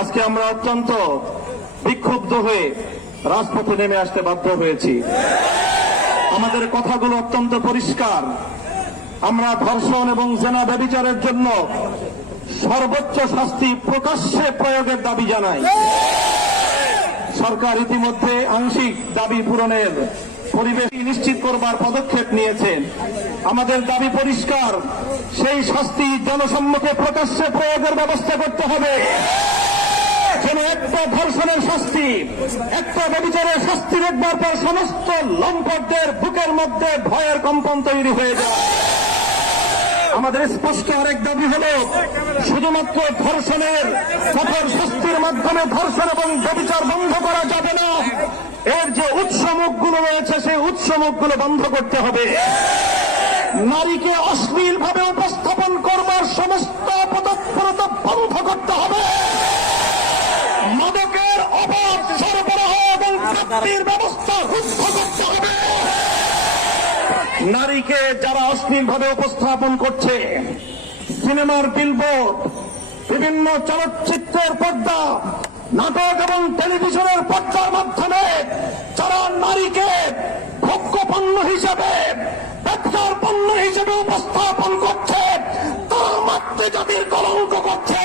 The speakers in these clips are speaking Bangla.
আজকে আমরা অত্যন্ত বিক্ষুব্ধ হয়ে রাজপথে নেমে আসতে বাধ্য হয়েছি। আমাদের কথাগুলো অত্যন্ত পরিষ্কার। আমরা ধর্ষণ এবং জেনা ব্যভিচারের জন্য সর্বোচ্চ শাস্তি প্রকাশ্যে প্রয়োগের দাবি জানাই। সরকার ইতিমধ্যে আংশিক দাবি পূরণের পরিবেশ নিশ্চিত করবার পদক্ষেপ নিয়েছেন। আমাদের দাবি পরিষ্কার, সেই শাস্তি জনসম্মুখে প্রকাশ্যে প্রয়োগের ব্যবস্থা করতে হবে। যেন একটা ধর্ষণের শাস্তি, একটা ব্যভিচারের শাস্তি দেখবার পর সমস্ত লম্পটদের বুকের মধ্যে ভয়ের কম্পন তৈরি হয়ে যায়। আমাদের স্পষ্ট আরেক দাবি হল, শুধুমাত্র ধর্ষণের কঠোর শাস্তির মাধ্যমে ধর্ষণ এবং ব্যভিচার বন্ধ করা যাবে না। এর যে উৎসমুখগুলো রয়েছে সেই উৎসমুখগুলো বন্ধ করতে হবে। নারীকে অশ্লীল ভাবে উপস্থাপন করবার সমস্ত অপতৎপরতা বন্ধ করতে হবে। মাদকের অবাধ সরবরাহ এবং প্রাপ্তির ব্যবস্থা রুদ্ধ করতে হবে। নারীকে যারা অশ্লীল ভাবে উপস্থাপন করছে, সিনেমার বিলবোর্ড, বিভিন্ন চলচ্চিত্রের পর্দা, নাটক এবং টেলিভিশনের পর্দার মাধ্যমে যারা নারীকে ভোগ্য পণ্য হিসেবে, ব্যবসার পণ্য হিসেবে উপস্থাপন করছে, তারা মাতৃজাতির কলঙ্ক করছে।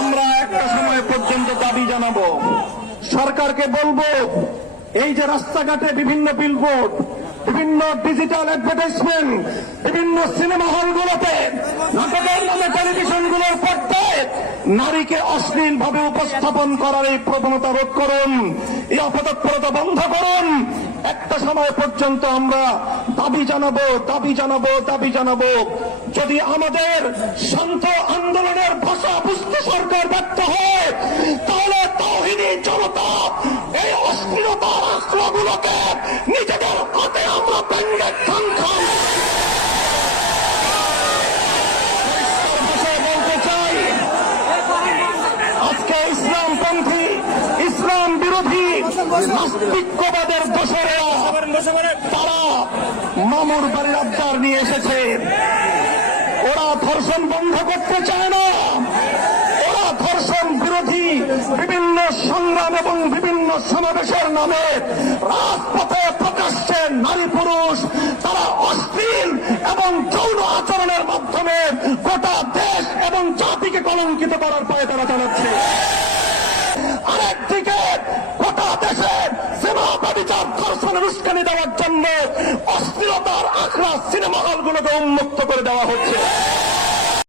আমরা একটা সময় পর্যন্ত দাবি জানাবো, সরকারকে বলবো, এই যে রাস্তাঘাটে বিভিন্ন বিলবোর্ড, বিভিন্ন ডিজিটাল অ্যাডভার্টাইজমেন্ট, বিভিন্ন সিনেমা হলগুলোতে, নাটকের নামে টেলিভিশনগুলোর পর্দায় নারীকে অশ্লীল ভাবে উপস্থাপন করার এই প্রবণতা রোধ করুন, এই অপতৎপরতা বন্ধ করুন। একটা সময় পর্যন্ত আমরা দাবি জানাবো। যদি আমাদের শান্ত আন্দোলনের ভাষা বুঝতে সরকার ব্যর্থ হয়, তাহলে তাওহীদি জনতা এই অশ্লীলতার আখড়াগুলোকে নিজেদের হাতে আমরা ভেঙে খান বলতে চাই। আজকে ইসলামপন্থী, ইসলাম বিরোধী নাস্তিক্যবাদের দোসরেরা তারা মামুর বাড়ির আবদার নিয়ে এসেছে। ওরা ধর্ষণ বন্ধ করতে চায় না। ওরা ধর্ষণ বিরোধী বিভিন্ন সংগ্রাম এবং বিভিন্ন সমাবেশের নামে রাজপথে প্রকাশ্যে নারী পুরুষ তারা অশ্লীল এবং যৌন আচরণের মাধ্যমে গোটা দেশ এবং জাতিকে কলঙ্কিত করার পায়ে তারা চালাচ্ছে। আরেকদিকে গোটা দেশে সিনেমা ব্যভিচার ধর্ষণের উস্কানি দেওয়ার জন্য অশ্লীলতার আখড়া সিনেমা হলগুলোকে উন্মুক্ত করে দেওয়া হচ্ছে।